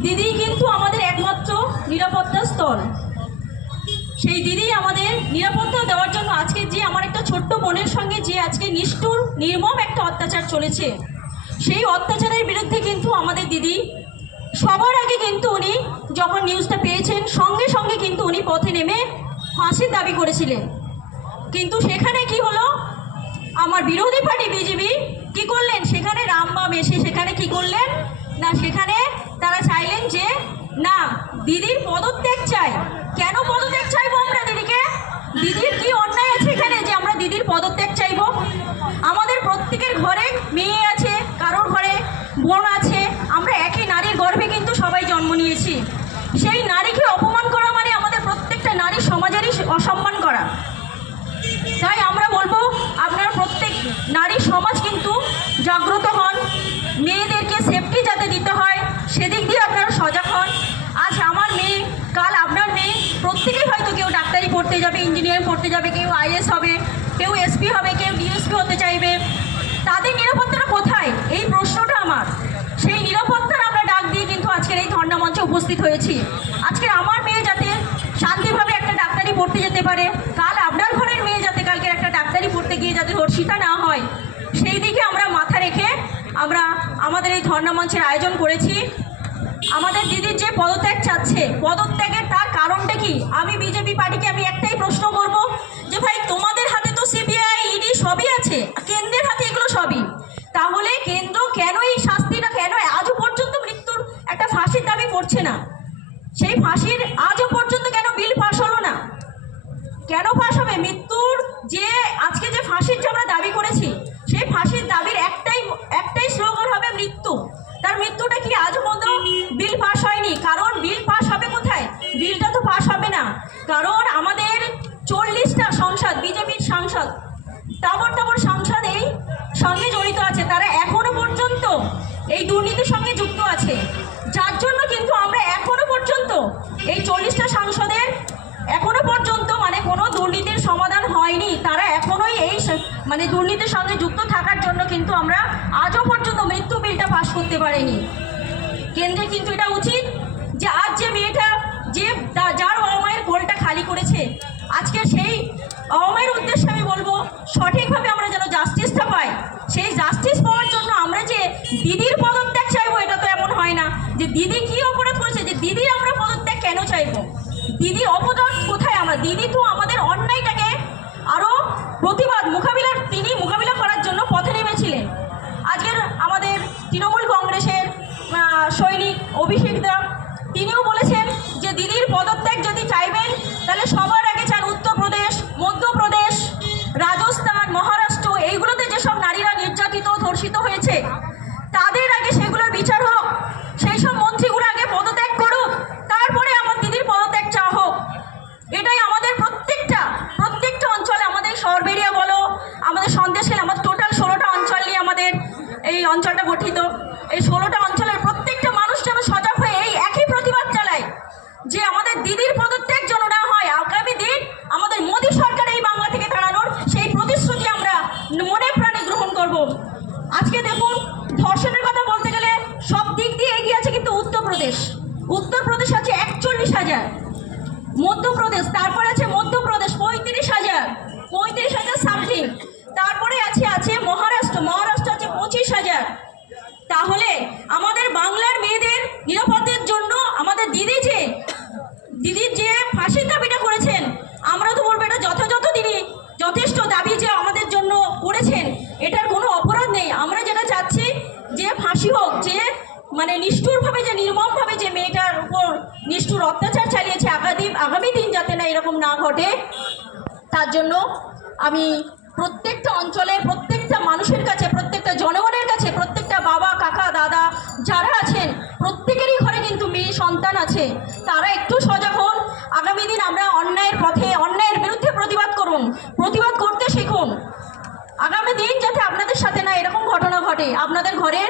দিদি কিন্তু আমাদের একমাত্র নিরাপত্তা স্তর সেই দিদি আমাদের নিরাপত্তা দেওয়ার জন্য আজকে যে আমার একটা ছোট্ট বোনের সঙ্গে যে আজকে নিষ্ঠুর, নির্মম একটা অত্যাচার চলেছে। সেই অত্যাচারের বিরুদ্ধে কিন্তু আমাদের দিদি, সবার আগে কিন্তু উনি যখন নিউজটা পেয়েছেন, সঙ্গে সঙ্গে কিন্তু উনি পথে নেমে ফাঁসির দাবি করেছিলেন। কিন্তু সেখানে কি হলো? আমার বিরোধী পার্টি বিজেপি কি করলেন? সেখানে রামবাম এসে সেখানে কি করলেন? না, সেখানে তারা চাইলেন যে, না, দিদির পদত্যাগ চাই। কেন পদত্যাগ চাইব আমরা দিদিকে? দিদির কি অন্যায় আছে এখানে যে আমরা দিদির পদত্যাগ চাইব? আমাদের প্রত্যেকের ঘরে মেয়ে আছে, কারোর ঘরে বোন আছে, আমরা একই নারীর গর্ভে কিন্তু সবাই জন্ম নিয়েছি। সেই নারীকে অপমান করা মানে আমাদের প্রত্যেকটা নারী সমাজেরই অসম্মান করা। তাই আমরা বলব, আপনারা প্রত্যেক নারী সমাজ কিন্তু জাগ্রত হন। মেয়েদেরকে সেফটি যাতে দিতে হয় সেদিক দিয়ে আপনারা সজাগ হন। আজ আমার মেয়ে, কাল আপনার মেয়ে, প্রত্যেকেই হয়তো কেউ ডাক্তারি পড়তে যাবে ইঞ্জিনিয়ারিং পড়তে যাবে, কেউ আইএস হবে, কেউ এসপি হবে, কেউ ডিএসপি হতে চাইবে। তাদের নিরাপত্তাটা কোথায়? এই প্রশ্নটা আমার। সেই নিরাপত্তার আমরা ডাক দিয়ে কিন্তু আজকের এই ধর্ণা মঞ্চে উপস্থিত হয়েছি। আজকে আমার মেয়ে যাতে শান্তিভাবে একটা ডাক্তারি পড়তে যেতে পারে, কাল আপনার ঘরের মেয়ে যাতে কালকে একটা ডাক্তারি পড়তে গিয়ে যাতে ধর্ষিতা না হয়, সেই দিকে আমরা মাথা রেখে আমরা আমাদের এই ধর্ণা মঞ্চের আয়োজন করেছি। আমাদের দিদির যে পদত্যাগ চাচ্ছে, পদত্যাগের তার কারণটা কি? আমি বিজেপি পার্টিকে আমি একটাই প্রশ্ন করব যে ভাই, তোমাদের হাতে তো সিবিআই ইডি সবই আছে, কেন্দ্রের হাতে এগুলো সবই। তাহলে কেন্দ্র কেন এই শাস্তিটা, কেন আজও পর্যন্ত মৃত্যুর একটা ফাঁসির দাবি করছে না? সেই ফাঁসির আজও পর্যন্ত কেন বিল পাস হলো না? কেন ফাঁস হবে? মৃত্যুর যে তাবর তাবর সাংসদ এই সঙ্গে জড়িত আছে। তারা এখনও পর্যন্ত এই দুর্নীতির সঙ্গে যুক্ত আছে। যার জন্য কিন্তু আমরা এখনও পর্যন্ত এই চল্লিশটা সাংসদের এখনও পর্যন্ত মানে কোনো দুর্নীতির সমাধান হয়নি। তারা এখনোই এই মানে দুর্নীতির সঙ্গে যুক্ত থাকার জন্য কিন্তু আমরা আজও পর্যন্ত মৃত্যু বিলটা পাশ করতে পারিনি। কেন্দ্রে দিদি অপরাধ কোথায় আমরা? দিদি তো আমাদের অন্যায়টাকে আরও প্রতিবাদ, মোকাবিলার, তিনি মোকাবিলা করার জন্য পথে নেমেছিলেন। আজকের আমাদের তৃণমূল কংগ্রেসের সৈনিক অভিষেক দা, তিনিও বলেছেন যে দিদির পদত্যাগ যদি চাইবেন, তাহলে সবার এই অঞ্চলটা গঠিত। এই ষোলোটা অঞ্চলের প্রত্যেকটা মানুষ যেন সজাগ হয়ে এই একই প্রতিবাদ চালায় যে আমাদের দিদির পদত্যাগ যেন না হয়। আগামী দিন আমাদের মোদী সরকার এই বাংলা থেকে দাঁড়ানোর সেই প্রতিশ্রুতি আমরা মনে প্রাণে গ্রহণ করব। আজকে দেখুন, ধর্ষণের কথা বলতে গেলে সব দিক দিয়ে এগিয়ে আছে কিন্তু উত্তরপ্রদেশ। উত্তরপ্রদেশ আছে একচল্লিশ হাজার। মধ্যপ্রদেশ, তারপরে আছে মধ্যপ্রদেশ পঁয়ত্রিশ হাজার পঁয়ত্রিশ হাজার সামথিং তারপরে আছে আছে মহারাষ্ট্র মহারাষ্ট্র আছে পঁচিশ হাজার তাহলে আমাদের বাংলার মেয়েদের নিরাপত্তার জন্য আমাদের দিদি যে দিদির যে ফাঁসির দাবিটা করেছেন, আমরা তো বলব এটা যথাযথ তিনি যথেষ্ট দাবি যে আমাদের জন্য করেছেন। এটার কোনো অপরাধ নেই। আমরা যেটা চাচ্ছি, যে ফাঁসি হোক, যে মানে নিষ্ঠুরভাবে, যে নির্মমভাবে যে মেয়েটার উপর নিষ্ঠুর অত্যাচার চালিয়েছে আগামী আগামী দিন যাতে না এরকম না ঘটে, তার জন্য আমি প্রত্যেকটা অঞ্চলে, প্রত্যেকটা মানুষের কাছে, প্রত্যেকটা জনগণের কাছে, প্রত্যেকটা বাবা, কাকা, দাদা, যারা আছেন, প্রত্যেকেরই সন্তান আছে, তারা একটু সজাগ হন। আগামী দিন আমরা অন্যায়ের পথে, অন্যায়ের বিরুদ্ধে প্রতিবাদ করুন। প্রতিবাদ করতে শিখুন। আগামী দিন যাতে আপনাদের সাথে না এরকম ঘটনা ঘটে। আপনাদের ঘরের